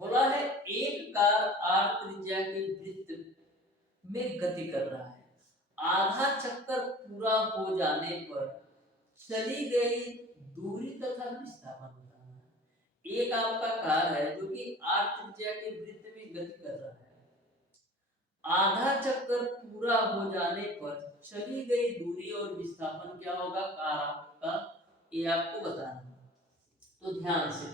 बोला है एक कार r त्रिज्या के वृत्त में गति कर रहा है। आधा चक्कर पूरा हो जाने पर चली गई दूरी तथा विस्थापन बताना है। एक आपका कार है जो कि r त्रिज्या के वृत्त में गति कर रहा है। आधा चक्कर पूरा हो जाने पर चली गई दूरी और विस्थापन क्या होगा कार आपका, ये आपको बताना है। तो ध्यान से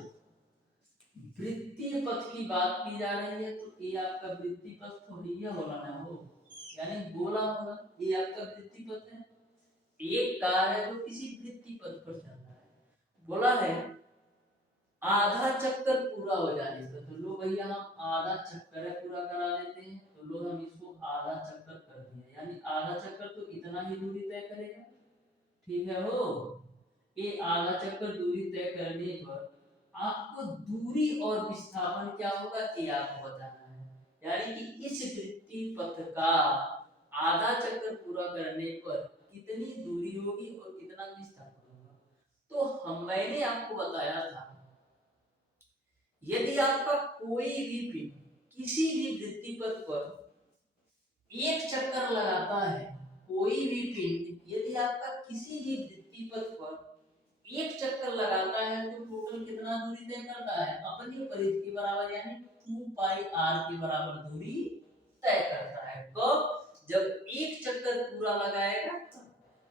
वृत्तीय पथ की बात की जा रही है, तो ये आपका वृत्तीय पथ थोड़ी है होगा ना हो, यानी गोला होगा। ये आपका वृत्तीय पथ है। एक कार है जो किसी वृत्तीय पथ पर चल रहा है। बोला है आधा चक्कर पूरा हो जाने पर, तो लो भैया हम आधा चक्कर पूरा करा लेते हैं। तो लो हम इसको आधा चक्कर कर दिए, यानी आधा चक्कर तो इतना ही दूरी तय करेगा। ठीक है हो, ये आधा चक्कर दूरी तय करने पर आपको दूरी और विस्थापन क्या होगा ये आपको बताना है। यानी कि इस वृत्तीय पथ का आधा चक्कर पूरा करने पर कितनी दूरी होगी और कितना विस्थापन होगा। तो मैंने आपको बताया था यदि आपका कोई भी पिंड किसी भी वृत्तीय पथ पर एक चक्कर लगाता है, कोई भी पिंड यदि आपका किसी भी वृत्तीय पथ पर एक चक्कर लगाता है तो टोटल कितना दूरी तय करता है अपनी परिधि के बराबर, यानी 2 पाई r के बराबर दूरी तय करता है। कब? जब एक चक्कर पूरा लगाएगा।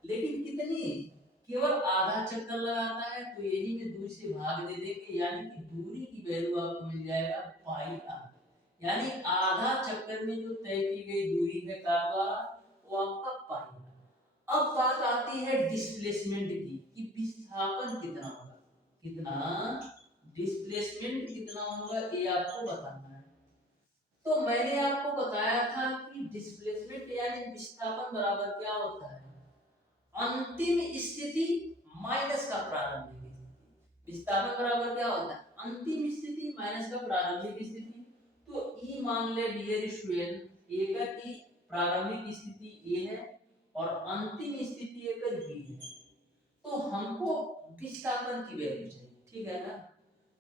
लेकिन कितनी? केवल आधा चक्कर लगाता है, तो यही में 2 से भाग दे देंगे, यानी कि दूरी की वैल्यू आपको मिल जाएगा पाई r। यानी आधा चक्कर में जो तय की गई दूरी है कार द्वारा वो आपका पाई। अब बात आती है डिस्प्लेसमेंट की कि विस्थापन कितना होगा, कितना डिस्प्लेसमेंट कितना होगा ये आपको बताना है। तो मैंने आपको बताया था कि डिस्प्लेसमेंट यानी विस्थापन बराबर क्या होता है अंतिम स्थिति माइनस का प्रारंभिक स्थिति। विस्थापन बराबर क्या होता है अंतिम स्थिति माइनस का प्रारंभिक स्थिति। तो ई मान ले डियर स्टूडेंट ए का की प्रारंभिक स्थिति ए है और अंतिम स्थिति एक बी है। तो हमको विस्थापन की वैल्यू चाहिए, ठीक है ना।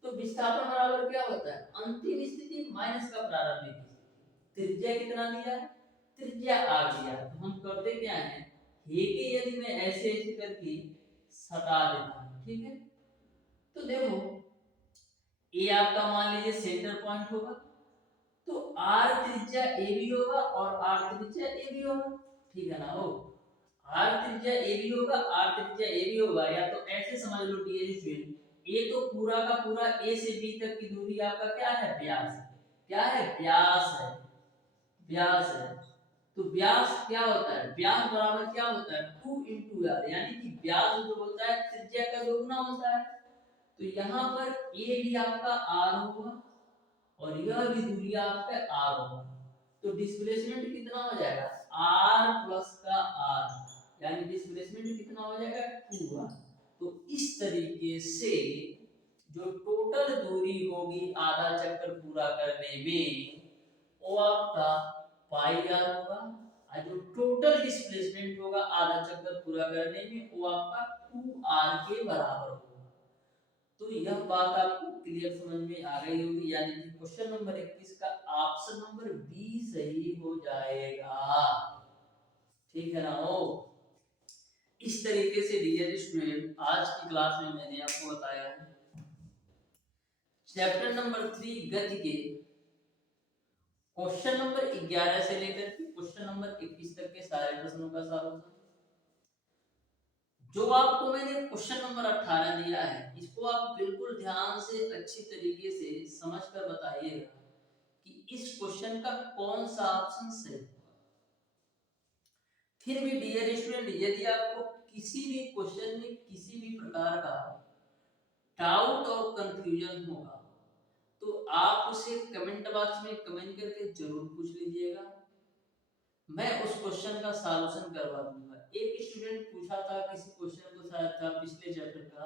तो विस्थापन बराबर क्या होता है अंतिम स्थिति माइनस का प्रारंभिक स्थिति। त्रिज्या कितना दिया है, त्रिज्या r दिया है। तो हम करते क्या है हे के यदि मैं ऐसे ऐसे करके सटा देता हूं, ठीक है। तो देखो ये आपका मान लीजिए सेंटर पॉइंट होगा तो आर त्रिज्या ए भी होगा और आर त्रिज्या ए भी होगा, ठीक है ना। हो आर त्रिज्या ए भी होगा, आर त्रिज्या ए भी होगा, या तो ऐसे समझ लो डियर स्टूडेंट, ए तो पूरा का पूरा ए से बी तक की दूरी आपका क्या है, व्यास है। क्या है, व्यास है, व्यास है। तो व्यास क्या होता है, व्यास बराबर क्या होता है, 2 इंटू आर, यानी कि व्यास जो होता है त्रिज्या का दोगुना होता है। तो यहाँ पर ए भी आपका आर होगा और यह भी दूरी आपका आर होगा। तो डिस्प्लेसमेंट कितना हो जाएगा, आर प्लस का आर, यानी डिस्प्लेसमेंट कितना हो जाएगा, 2r। तो इस तरीके से जो टोटल दूरी होगी आधा चक्कर पूरा करने में, वो आपका पाई आर होगा, और जो टोटल डिस्प्लेसमेंट होगा आधा चक्कर पूरा करने में, वो आपका 2r के बराबर होगा। तो यह बात आपको क्लियर समझ में आ गई होगी, यानी कि क्वेश्चन नंबर 21 का ऑप्शन नंबर बी सही हो जाएगा, ठीक है ना। हो इस तरीके से डियर स्टूडेंट आज की क्लास में मैंने आपको बताया है चैप्टर नंबर 3 गति के क्वेश्चन नंबर 11 से लेकर के क्वेश्चन नंबर 21 तक के सारे प्रश्नों का सॉल्यूशन। जो आपको मैंने क्वेश्चन नंबर 18 दिया है, इसको आप बिल्कुल ध्यान से अच्छी तरीके से समझकर बताइएगा कि इस क्वेश्चन का कौन सा ऑप्शन सही होगा। फिर भी डियर स्टूडेंट, यदि आपको किसी भी क्वेश्चन में किसी भी प्रकार का डाउट और कंफ्यूजन होगा, तो आप उसे कमेंट बॉक्स में कमेंट करके जरूर पूछ लीजिएगा, मैं उस क्वेश्चन का सॉल्यूशन करवा दूंगा। एक स्टूडेंट पूछा था किसी क्वेश्चन को, शायद था पिछले चैप्टर का,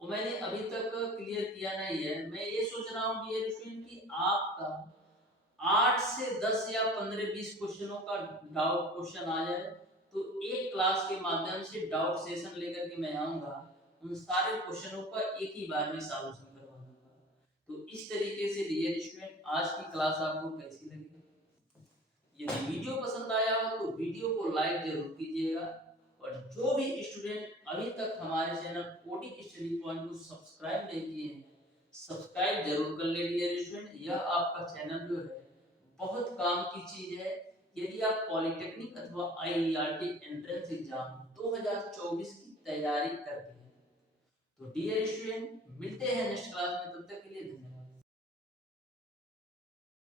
वो मैंने अभी तक क्लियर किया नहीं है। मैं ये सोच रहा हूँ डियर स्टूडेंट कि आपका 8 से 10 या 15-20 क्वेश्चनों का डाउट क्वेश्चन आ जाए, तो एक क्लास के माध्यम से डाउट सेशन लेकर के मैं आऊंगा, उन सारे क्वेश्चनों का एक ही बार में सॉल्यूशन करवा दूंगा। तो इस तरीके से डियर स्टूडेंट आज की क्लास आपको कैसी लगी, यदि वीडियो पसंद आया हो तो वीडियो को लाइक जरूर कीजिएगा, और जो भी स्टूडेंट अभी तक हमारे चैनल ओडी स्टडी पॉइंट को सब्सक्राइब नहीं किए हैं, सब्सक्राइब जरूर कर ले डियर स्टूडेंट। यह आपका चैनल जो है बहुत काम की चीज है। यदि आप पॉलिटेक्निक अथवा आईईआरटी एंट्रेंस एग्जाम 2024 की तैयारी करते हैं, तो डियर स्टूडेंट मिलते हैं नेक्स्ट क्लास में, तब तक के लिए धन्यवाद।